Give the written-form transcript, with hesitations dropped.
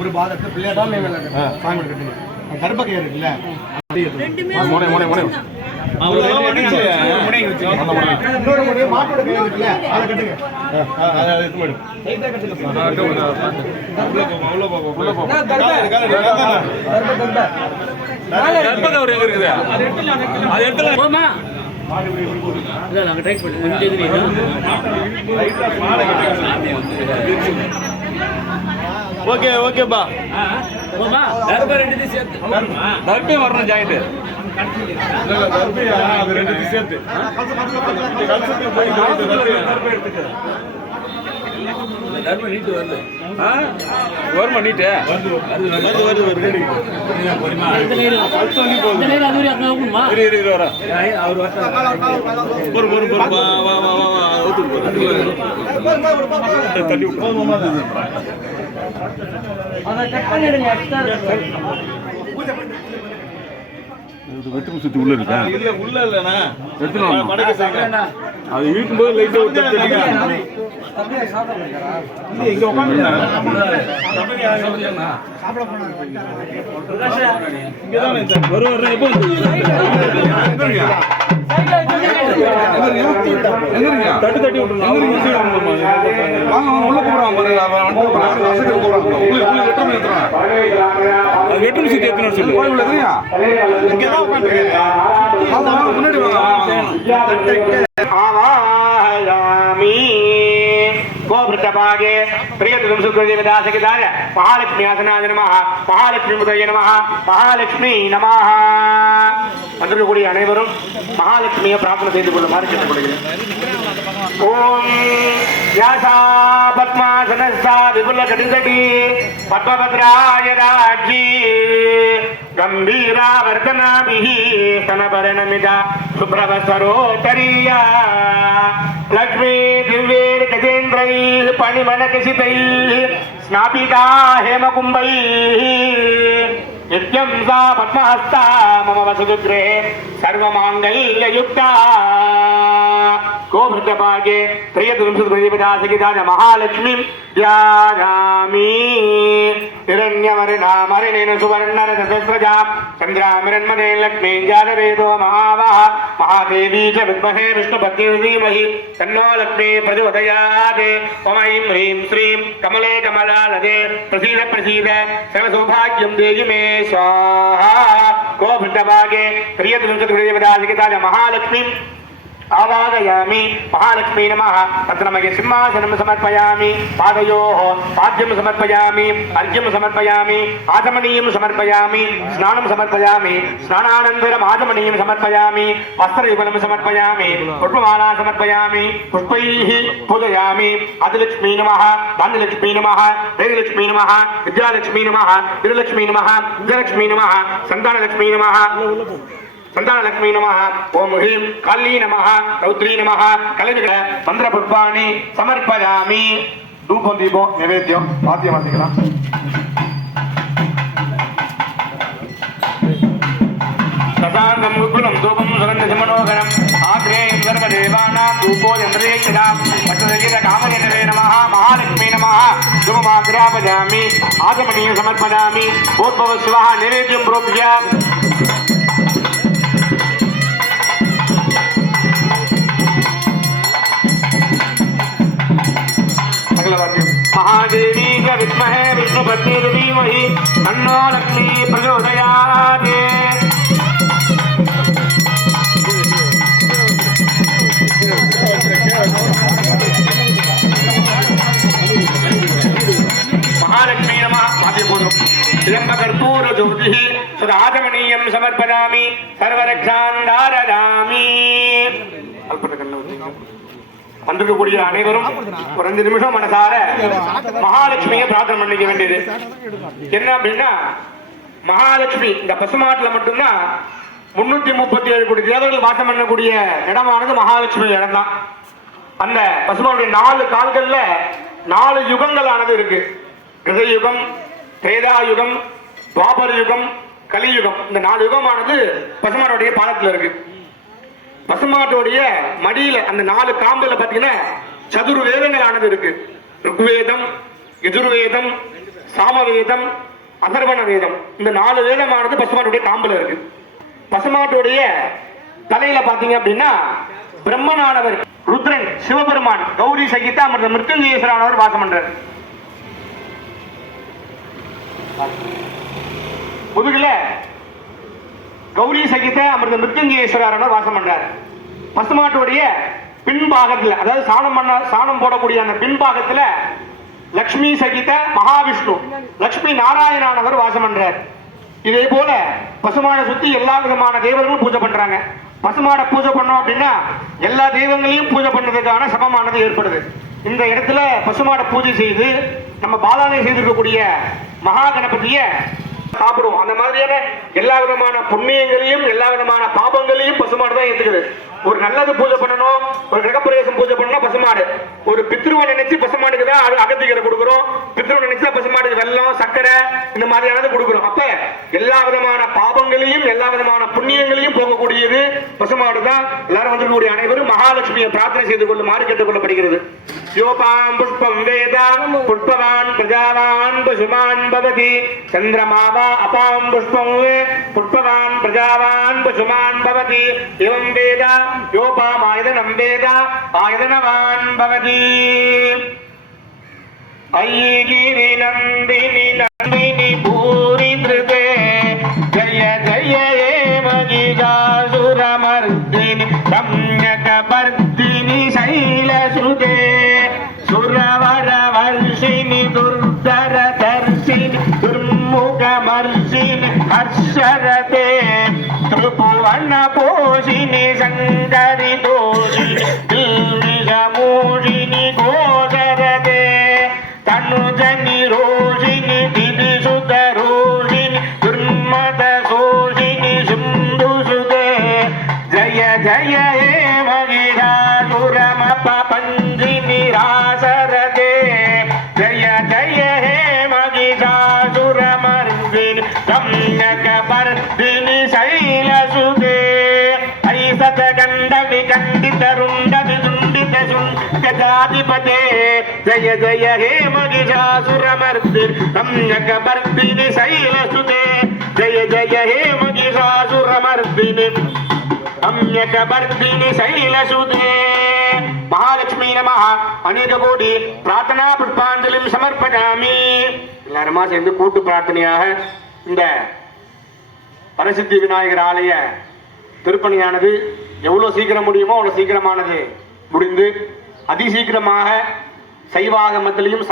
ஒரு பாதத்தை பிள்ளையாட்டா கர்ப்பக்கயிறு இருக்குல்ல மாட்டோட கயிறு இருக்குல்ல அதை கட்டுங்க. ஓகே ஓகேப்பா தர்பே வரணும் ஜாயிண்ட் சேர்த்து தர்ம நீட்டு வருது வருமா நீட்டு தள்ளி வெட்டு சுத்தி உள்ள இருக்கா இல்ல உள்ள இல்லனா எடுத்துறோம் அது வீட்டும் போது லைட்டா ஊத்திட்டீங்க அப்படியே சாப்பிடுறீங்களா இல்ல இங்க உட்கார்ந்து சாப்பிட போறாங்க இங்க தான் ஒரு எப்போ தட்டு தட்டி விட்டுருங்க வாங்க உள்ள கூப்பிடுவாங்க வெட்டும் சீட் எத்தனை சொல்லு முன்னாடி गोभृतभागे प्रियतम सुकृतिविदासकिदाय महालक्ष्मी आसनाय नमः महालक्ष्मी मुदये नमः महालक्ष्मी नमः अंदर கூடிய அனைவரும் மகாலட்சுமியை பிரார்த்தனை செய்து கொள்ளுமாறு கேட்டுக்கொள்கிறேன். ஓம் யாசா பத்மாசனஸ்தா விபுல கடிதடி பத்மபத்ராய ராஜ்ஞி गंभीरावर्तनाभिः स्तनभरणमिदा शुभ्रवसरोत्तरीया लक्ष्मी दिव्यैर्गजेन्द्रैः पणिमणकशितैः स्नापिता हेमकुम्भैः नित्यं सा पद्महस्ता मम वसुगृहे सर्वमाङ्गल्ययुक्ता गोभृतभागे प्रियतुलसीदासकिदाय महालक्ष्मीं ध्यायामि हिरण्यवर्णामरणेन सुवर्णरथस्रजा चन्द्रामृन्मदे लक्ष्मीं जातवेदो महावः महादेवी च विद्महे विष्णुपत्नी धीमहि तन्नो लक्ष्मी प्रचोदयात् ॐ ऐं ह्रीं श्रीं कमले कमलालये प्रसीद प्रसीद सर्वसौभाग्यं देहि मे स्वाहा गोभृतभागे प्रियतुलसीदासकिदाय महालक्ष्मीं आवाहयामि महालक्ष्मी नमः तत्रमगे सिंहासनं समर्पयामि पादयोः पाद्यं समर्पयामि अर्घ्यं समर्पयामि आचमनीयं समर्पयामि स्नानं समर्पयामि स्नानानन्तरम् आचमनीयं समर्पयामि वस्त्रयुगलं समर्पयामि पुष्पमाला समर्पयामि पुष्पैः पूजयामि आदिलक्ष्मी नमः धनलक्ष्मी नमः धैर्यलक्ष्मी नमः विद्यालक्ष्मी नमः वीरलक्ष्मी नमः विजयलक्ष्मी नमः संतानलक्ष्मी नमः संतानलक्ष्मी नमः ओम ह्रीं काली नमः रौद्री नमः कलविग मंत्रपुष्पाणि समर्पयामि धूपं दीपं नैवेद्यं वाद्यमस्तिकला सदानं गुणं धूपं सुगन्धसमनोहरम् आग्नेयं सर्वदेवानां धूपो चन्द्रेक्षदां पठनगीत कामधेनवे नमः महालक्ष्मी नमः धूपमाग्रापयामि आचमनीयं समर्पयामि भूतभवस्वः नैवेद्यं प्रोक्ष्य महादेवी च विद्महे विष्णुपत्नी धीमहि तन्नो लक्ष्मी प्रचोदयात् महालक्ष्मी नमः त्र्यंबकर्पूर ज्योतिः सुराजमनीयं समर्पयामि सर्वरक्षां धारयामि வந்திருக்கக்கூடிய அனைவரும் ஒரு 5 நிமிஷம் மனசார மகாலட்சுமியை பிரார்த்தனை பண்ணிக்க வேண்டியது என்ன அப்படின்னா, மகாலட்சுமி இந்த பசுமாட்டுல மட்டும்தான் 337 கோடி தேவர்கள் வாசம் பண்ணக்கூடிய இடமானது மகாலட்சுமி இடம் தான். அந்த பசுமாவுடைய 4 கால்கள்ல 4 யுகங்களானது இருக்கு. கிருதயுகம், திரேதாயுகம், துவாபர யுகம், கலியுகம். இந்த 4 யுகமானது பசுமாட்டுடைய பாதத்துல இருக்கு. பசுமாட்டுடைய மடியில அந்த 4 காம்புல பாத்தீங்கன்னா சதுர்வேதங்களானது இருக்கு. ருக்வேதம், யஜுர்வேதம், சாமவேதம், அதர்வண வேதம். இந்த 4 வேதமானது பசுமாட்டுடைய காம்புல இருக்கு. பசுமாட்டுடைய தலையில பாத்தீங்க அப்படின்னா பிரம்மனானவர், ருத்ரன், சிவபெருமான், கௌரி சகிதா அமிர்த மிருத்யுஞ்சயேஸ்வரர் வாசம் பண்றார். முதுகுல கௌரி சகித அமிர்த மிருத்யுஞ்சயேஸ்வரர் வாசம் பண்றார். பசுமாட்டுடைய பின்பாகத்துல, அதாவது சாணம் போடக்கூடிய அந்த பின்பாகத்துல லக்ஷ்மி சகித மகாவிஷ்ணு, லக்ஷ்மி நாராயணானவர் வாசம் பண்றார். இதே போல பசுமாடை சுத்தி எல்லா விதமான தேவர்களும் பூஜை பண்றாங்க. பசுமாடை பூஜை பண்ணோம் அப்படின்னா எல்லா தெய்வங்களையும் பூஜை பண்றதுக்கான சமமானது ஏற்படுது. இந்த இடத்துல பசுமாடை பூஜை செய்து நம்ம பாலானை செய்திருக்கக்கூடிய மகா கணபதிய சாப்பிடுவோம். அந்த மாதிரியான எல்லா விதமான புண்ணியங்களையும் எல்லா விதமான பாபங்களையும் பசுமாடு தான் ஏத்துக்குது. ஒரு நல்லது பூஜை பண்ணணும், ஒரு கிரகப்பிரவேசம் பூஜை பண்ணணும் பசுமாடு. ஒரு பித்ருவை நினைச்சு பசுமாடுக்கு தான் அகத்திக்கரை கொடுக்குறோம். பித்ருவை நினைச்சா பசுமாடுக்கு வெல்லம், சர்க்கரை இந்த மாதிரியானது கொடுக்குறோம். அப்ப எல்லா விதமான பாபங்களையும் எல்லா விதமான புண்ணியங்களையும் போகக்கூடியது பசுமாடு தான். எல்லாரும் வந்திருக்கக்கூடிய அனைவரும் மகாலட்சுமியை பிரார்த்தனை செய்து கொள்ளுமாறு கேட்டுக்கொள்ளப்படுகிறது. யோபாம் புஷ்பம் வேதா புஷ்பவான் பிரஜாவான் பசுமான் பவதி சந்திரமாவா அபாம் புஷ்பம் புஷ்பவான் பிரஜாவான் பசுமான் பவதி எவம் வேதா யோபாம் ஆயதனம் வேதா ஆயதனவான் பவதி. ஐகிரி நந்தினி நந்தினி பூரி திருதே ஜய ஜய மகிஷாசுரமர்தினி ரம்யகபர்தினி சைலசுதே சுரவர வர்ஷினி துர்தர தர்ஷினி துர்முகமர்ஷினி ஹர்ஷரதே திரிபுவன போஷினி சங்கரி தோஷினி தில்மிஷமூஷினி கோதரதே தனுஜனி ரோஷினி திதிசுத ரோஷினி துர்மத சோஷினி சிந்துசுதே ஜய ஜய ஹே மகிஷாசுரமப பஞ்சினி ராசரதே ஜய ஜய ஹே மகிஷாசுரமர்தினி ரம்யகபர்தினி சைலசுதே ஐசத கண்ட விகண்டித ருண்ட விதுண்டித சுண்டகாதிபதே ஜய ஜய ஹே மகிஷாசுரமர்தினி ரம்யகபர்தினி சைலசுதே ஜய ஜய ஹே மகிஷாசுரமர்தினி ரம்யகபர்தினி சைலசுதே. மகாலட்சுமி நமः. அநேக கோடி பிரார்த்தனா புஷ்பாஞ்சலிம் சமர்ப்பயாமி. எல்லாருமா சேர்ந்து கூட்டு பிரார்த்தனையாக இந்த பரசித்தி விநாயகர் ஆலய திருப்பணியானது எவ்வளவு சீக்கிரம் முடியுமோ அவ்வளவு சீக்கிரமானது முடிந்து அதிசீக்கிரமாக சைவாகமத்திலையும்